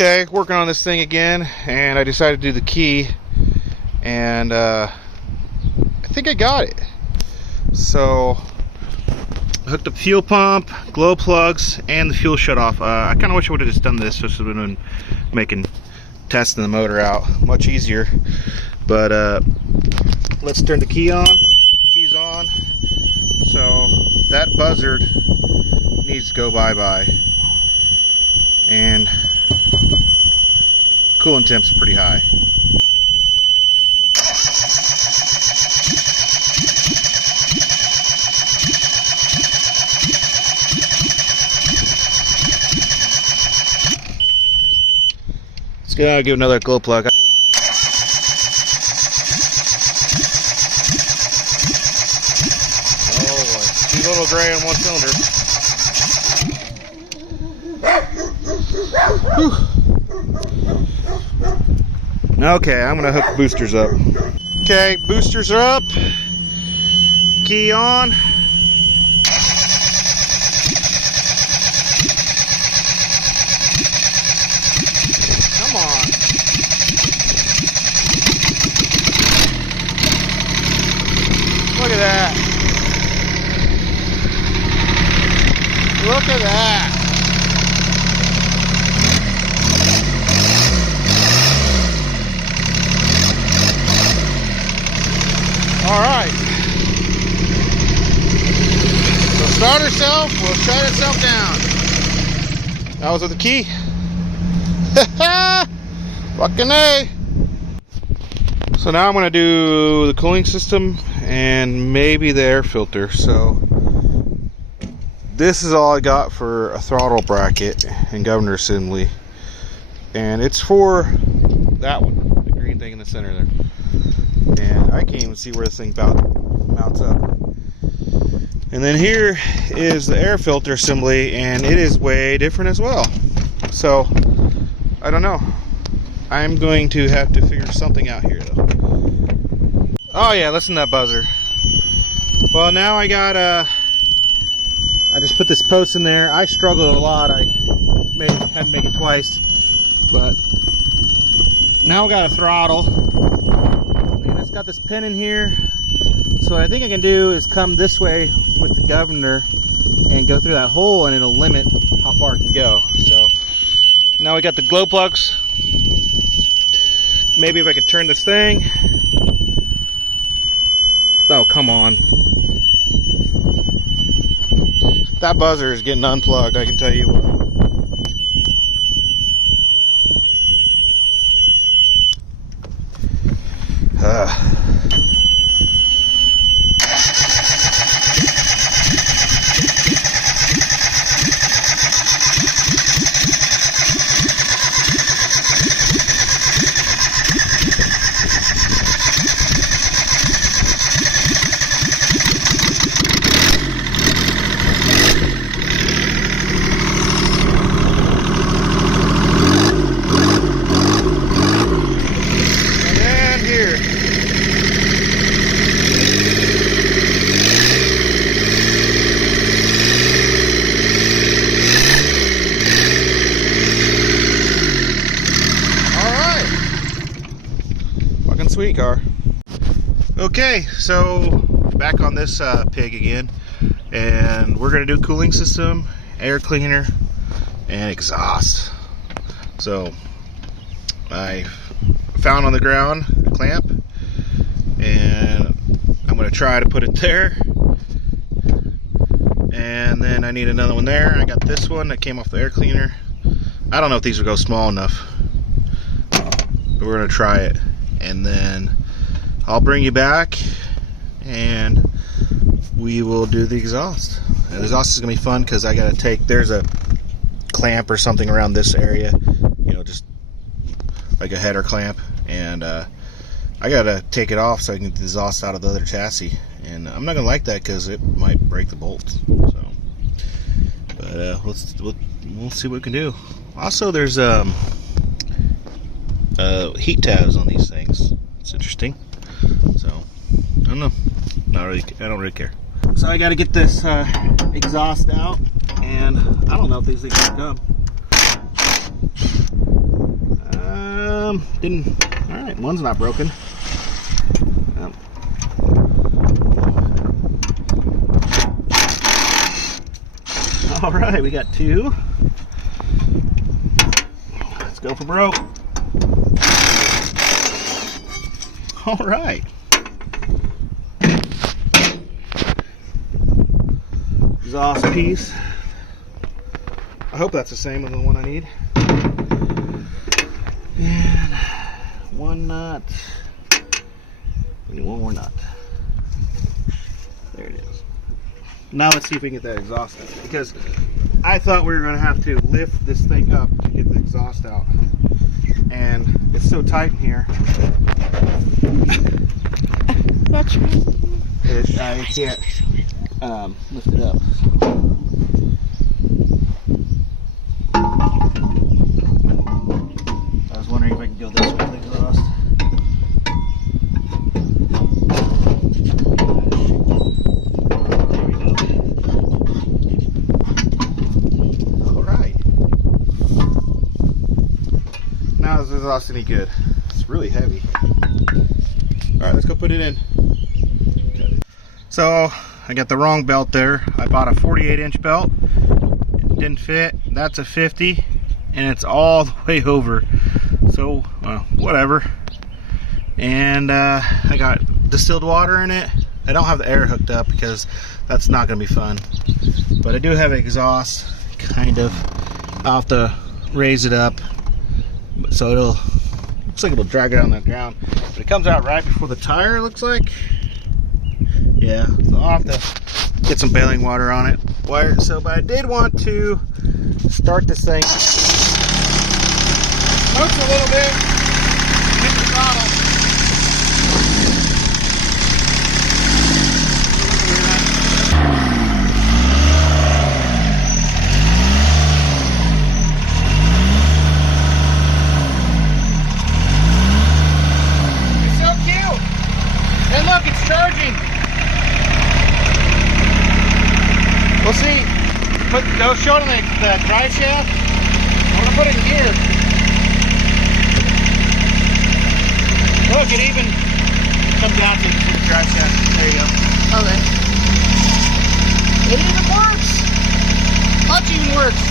Okay, working on this thing again, and I decided to do the key, and I think I got it. So I hooked up the fuel pump, glow plugs, and the fuel shutoff. I kind of wish I would have just done this, so it would have been testing the motor out much easier. But let's turn the key on. Key's on. So that buzzard needs to go bye-bye, and coolant temp's pretty high. Let's go give another glow plug. Oh boy, two little gray on one cylinder. Whew. Okay, I'm gonna hook boosters up. Okay, boosters are up. Key on. Come on. Look at that. Look at that. All right. So start herself, will shut itself down. That was with the key. Fucking A. So now I'm going to do the cooling system and maybe the air filter. So this is all I got for a throttle bracket and governor assembly. And it's for that one, the green thing in the center there. And I can't even see where this thing mounts up. And then here is the air filter assembly, and it is way different as well. So I don't know. I'm going to have to figure something out here though. Oh yeah, listen to that buzzer. Well, now I got I just put this post in there. I struggled a lot. I had to make it twice, but now I got a throttle. It's got this pin in here, so what I think I can do is come this way with the governor and go through that hole, and it'll limit how far it can go. So now we got the glow plugs. Maybe if I could turn this thing. Oh, come on. That buzzer is getting unplugged, I can tell you what. Sweet car. Okay, so back on this pig again, and we're gonna do cooling system, air cleaner, and exhaust. So I found on the ground a clamp, and I'm gonna try to put it there, and then I need another one there. I got this one that came off the air cleaner. I don't know if these will go small enough, but we're gonna try it. And then I'll bring you back and we will do the exhaust. And the exhaust is gonna be fun because I gotta there's a clamp or something around this area, you know, just like a header clamp, and I gotta take it off so I can get the exhaust out of the other chassis. And I'm not gonna like that because it might break the bolts. So, but we'll see what we can do. Also, there's heat tabs on these things. It's interesting. So I don't know. I don't really care. So I got to get this exhaust out, and I don't know if these things will come. Didn't. All right, one's not broken. All right, we got two. Let's go for broke. All right. Exhaust piece. I hope that's the same as the one I need. And one nut. We need one more nut. There it is. Now let's see if we can get that exhaust out, because I thought we were going to have to lift this thing up to get the exhaust out, and it's so tight in here. That's right. I can't lift it up. I was wondering if I could go this way with the exhaust. There we go. All right. Now is the exhaust any good? It's really heavy. All right, let's go put it in. So I got the wrong belt there. I bought a 48-inch belt. It didn't fit. That's a 50, and it's all the way over. So whatever. And I got distilled water in it. I don't have the air hooked up because that's not going to be fun. But I do have exhaust, kind of. I'll have to raise it up, so looks like it'll drag it on the ground. But it comes out right before the tire, it looks like. Yeah, so I'll have to get some baling water on it. But I did want to start this thing. Smokes a little bit. Hit the throttle. It's so cute. And look, it's charging. We'll see. They'll show it on the drive shaft. I'm gonna put it in gear. Look, it even comes down to the drive shaft. There you go. Okay. It even works. Much even works.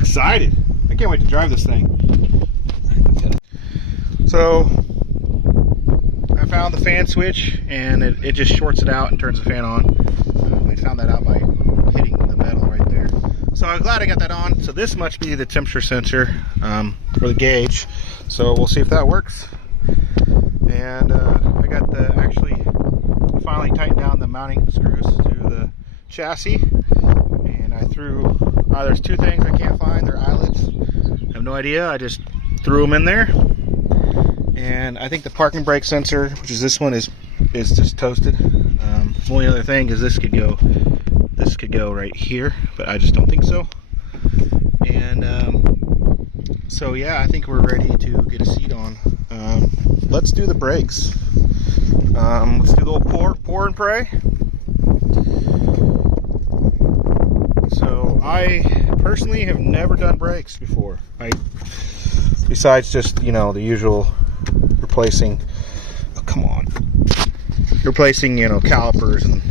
Excited. I can't wait to drive this thing. So I found the fan switch, and it just shorts it out and turns the fan on. I found that out by hitting the metal right there. So I'm glad I got that on. So this must be the temperature sensor for the gauge. So we'll see if that works. And I got finally tightened down the mounting screws to the chassis. And I threw, there's two things I can't find. They're eyelets. I have no idea. I just threw them in there. And I think the parking brake sensor, which is this one, is just toasted. The only other thing is this could go right here, but I just don't think so. And so yeah, I think we're ready to get a seat on. Let's do the brakes. Let's do a little pour and pray. So I personally have never done brakes before. Besides just, the usual replacing, calipers and,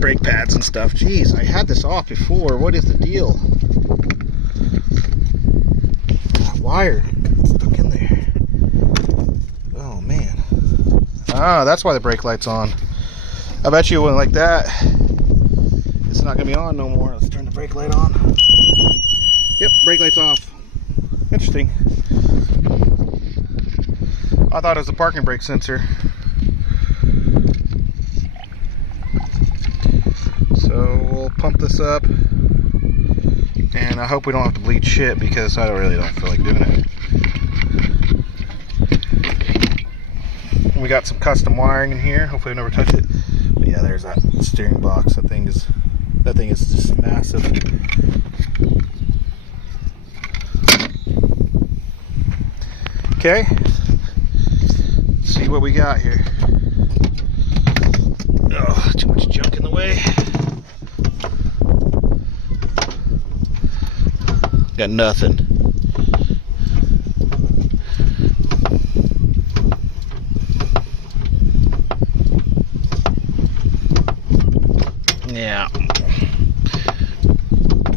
brake pads and stuff. Jeez, I had this off before. What is the deal? That wire stuck in there. Oh, man. Ah, that's why the brake light's on. I bet you when like that, it's not going to be on no more. Let's turn the brake light on. Yep, brake light's off. Interesting. I thought it was a parking brake sensor. So we'll pump this up, and I hope we don't have to bleed shit because I really don't feel like doing it. We got some custom wiring in here. Hopefully I never touch it. But yeah, there's that steering box. That thing is just massive. Okay. Let's see what we got here. Oh, too much junk in the way. Got nothing. Yeah.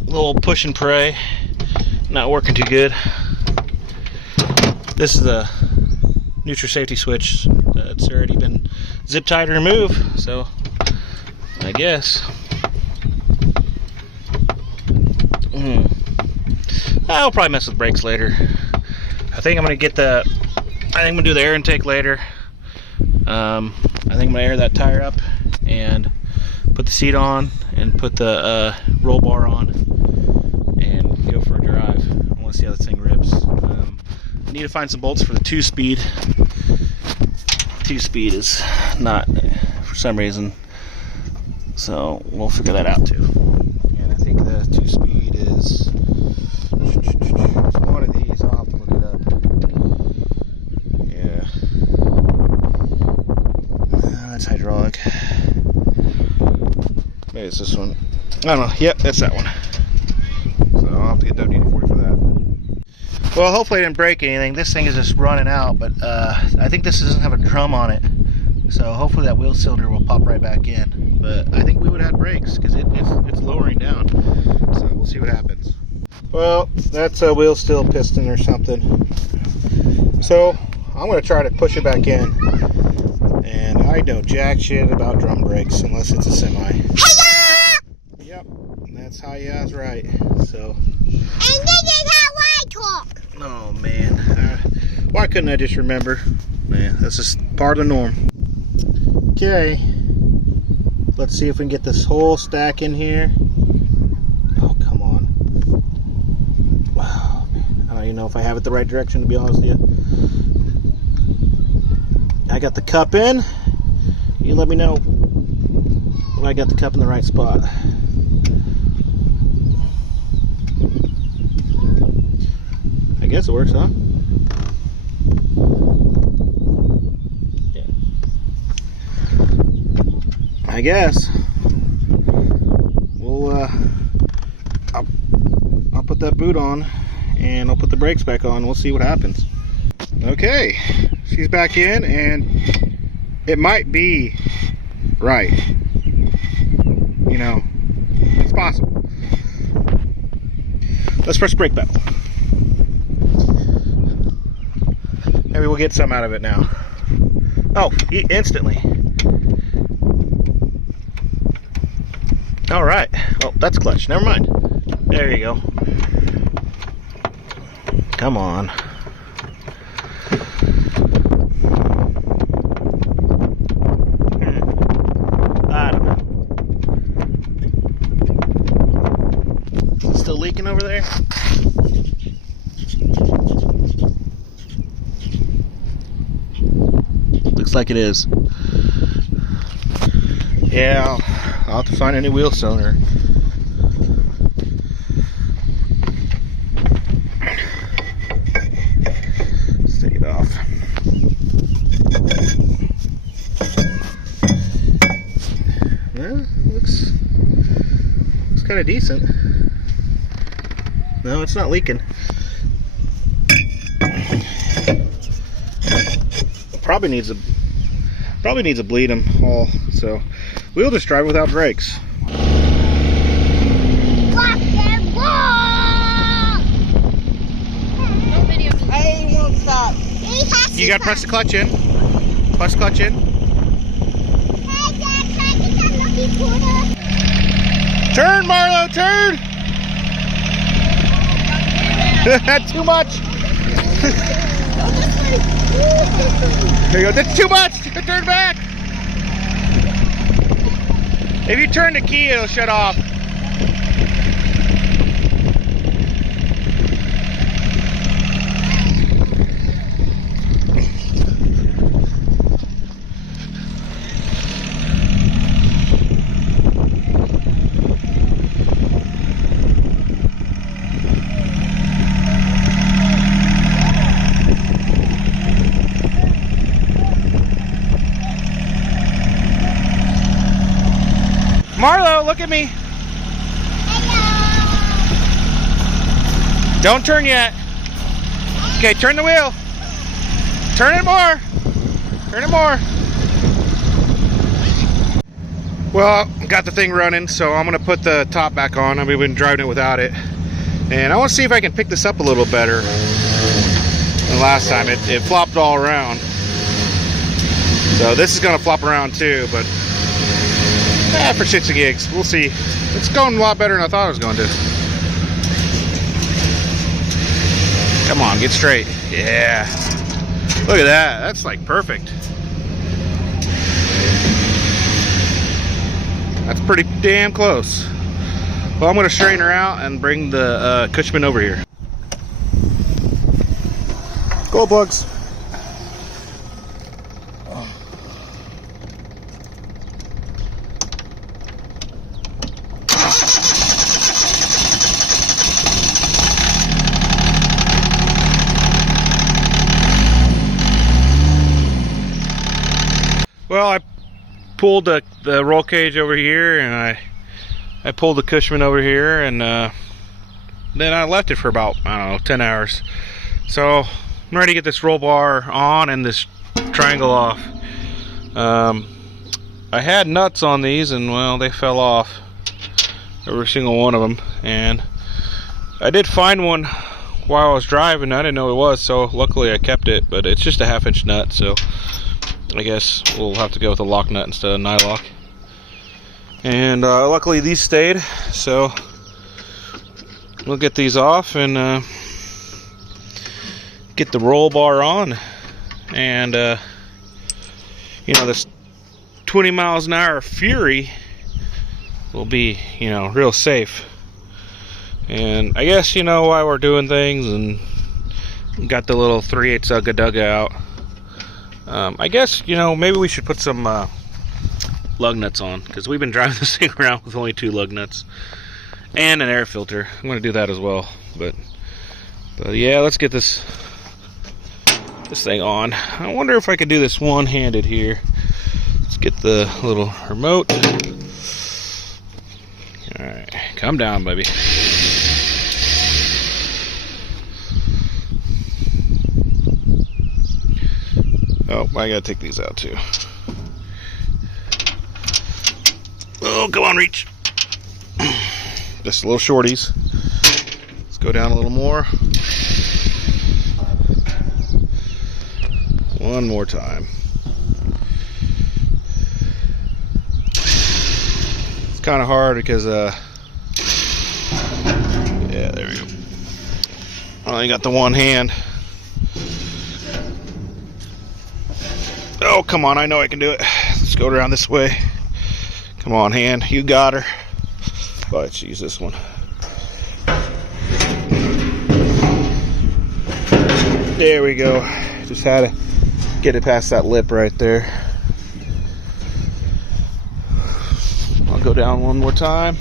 Little push and pray. Not working too good. This is the neutral safety switch. It's already been zip tied to remove, so I guess. I'll probably mess with brakes later. I think I'm gonna get the. I think I'm gonna do the air intake later. I think I'm gonna air that tire up and put the seat on and put the roll bar on and go for a drive. I want to see how this thing rips. I need to find some bolts for the 2-speed. 2-speed is not for some reason, so we'll figure that out too. And I think the 2-speed is one of these. I'll have to look it up. Yeah, that's hydraulic. Maybe it's this one. I don't know. Yep, that's that one. So I'll have to get WD-40 for that. Well, hopefully I didn't break anything. This thing is just running out, but I think this doesn't have a drum on it. So hopefully that wheel cylinder will pop right back in. But I think we would have had brakes because it's lowering down. So we'll see what happens. Well, that's a wheel steel piston or something. So I'm going to try to push it back in. And I know jack shit about drum brakes unless it's a semi. Yep, that's how you is right. So. And this is how I talk. Oh man, why couldn't I just remember? Man, that's just part of the norm. Okay, let's see if we can get this whole stack in here. Oh, come on. Wow, man. I don't even know if I have it the right direction, to be honest with you. I got the cup in. You let me know when I got the cup in the right spot. I guess it works, huh? Yeah. I guess. We'll I'll put that boot on and I'll put the brakes back on. We'll see what happens. Okay, she's back in and it might be right. You know, it's possible. Let's press brake pedal. Maybe we'll get some out of it now. Oh, instantly. All right. Oh, that's clutch. Never mind. There you go. Come on. I don't know. Still leaking over there? Looks like it is. Yeah, I'll have to find a new wheel cylinder. Let's take it off. Yeah, looks kind of decent. No, it's not leaking. Probably needs a bleed them all, so we'll just drive without brakes. Rock and roll! No video. I won't stop. You gotta press the clutch in. Press the clutch in. Hey, Dad, can I get that lucky quarter? Turn, Marlo, turn! That's too much. There you go. That's too much. Turn back. If you turn the key, it'll shut off. Marlo, look at me. Hello. Don't turn yet. Okay, turn the wheel. Turn it more. Turn it more. Well, got the thing running, so I'm gonna put the top back on. I've been driving it without it. And I want to see if I can pick this up a little better than last time. It flopped all around. So this is gonna flop around too, but for shits and gigs, we'll see. It's going a lot better than I thought it was going to. Come on, get straight. Yeah. Look at that. That's like perfect. That's pretty damn close. Well, I'm going to straighten her out and bring the Cushman over here. Go plugs. Well, I pulled the roll cage over here, and I pulled the Cushman over here, and then I left it for about, I don't know, 10 hours. So I'm ready to get this roll bar on and this triangle off. I had nuts on these, and well, they fell off, every single one of them. And I did find one while I was driving. I didn't know it was, so luckily I kept it, but it's just a 1/2 inch nut, so I guess we'll have to go with a lock nut instead of nylock. And luckily these stayed, so we'll get these off and get the roll bar on. And you know, this 20 miles an hour Fury will be, you know, real safe. And I guess, you know, while we're doing things, and got the little 3/8 Ugga Dugga out, I guess, you know, maybe we should put some lug nuts on, because we've been driving this thing around with only 2 lug nuts and an air filter. I'm going to do that as well, but yeah, let's get this thing on. I wonder if I could do this one-handed here. Let's get the little remote. Alright, calm down, baby. Oh, I gotta take these out too. Oh, come on, reach. Just little shorties. Let's go down a little more. One more time. It's kind of hard because, yeah, there we go. I only got the one hand. Oh, come on, I know I can do it. Let's go around this way. Come on, hand, you got her. Oh, let's use this one. There we go. Just had to get it past that lip right there. I'll go down one more time.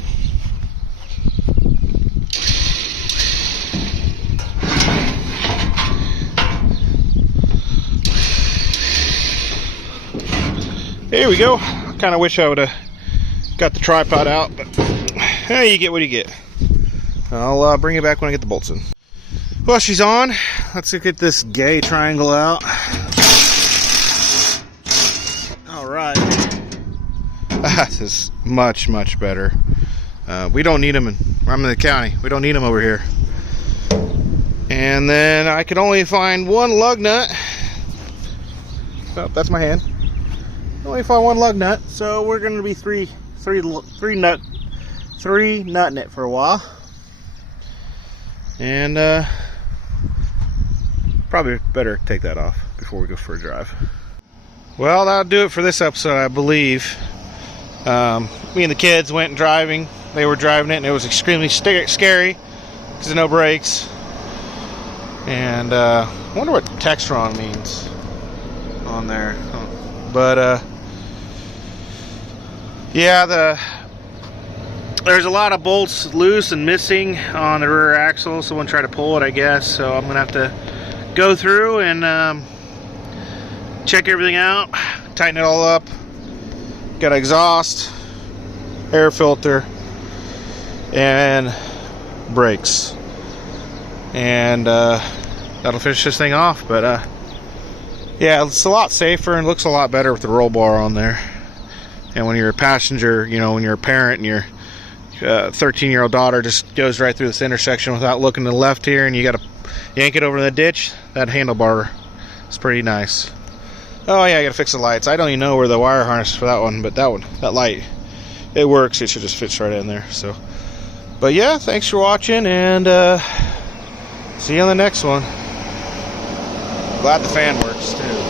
There we go. I kind of wish I would have got the tripod out, but hey, you get what you get. I'll bring it back when I get the bolts in. Well, she's on. Let's get this gay triangle out. All right. This is much, much better. We don't need them I'm in the county. We don't need them over here. And then I could only find one lug nut. Oh, that's my hand. Only find one lug nut, so we're going to be three nutting it for a while. And probably better take that off before we go for a drive. Well, that'll do it for this episode, I believe. Me and the kids went driving. They were driving it, and it was extremely scary because of no brakes. And I wonder what Textron means on there. But yeah, there's a lot of bolts loose and missing on the rear axle. Someone tried to pull it, I guess. So I'm gonna have to go through and check everything out, tighten it all up. Got exhaust, air filter, and brakes. and that'll finish this thing off. But yeah, it's a lot safer and looks a lot better with the roll bar on there. And when you're a passenger, you know, when you're a parent and your 13-year-old daughter just goes right through this intersection without looking to the left here, and you got to yank it over the ditch, that handlebar is pretty nice. Oh yeah, I got to fix the lights. I don't even know where the wire harness is for that one, but that light, it works. It should just fit right in there. So, but yeah, thanks for watching, and see you on the next one. Glad the fan works too.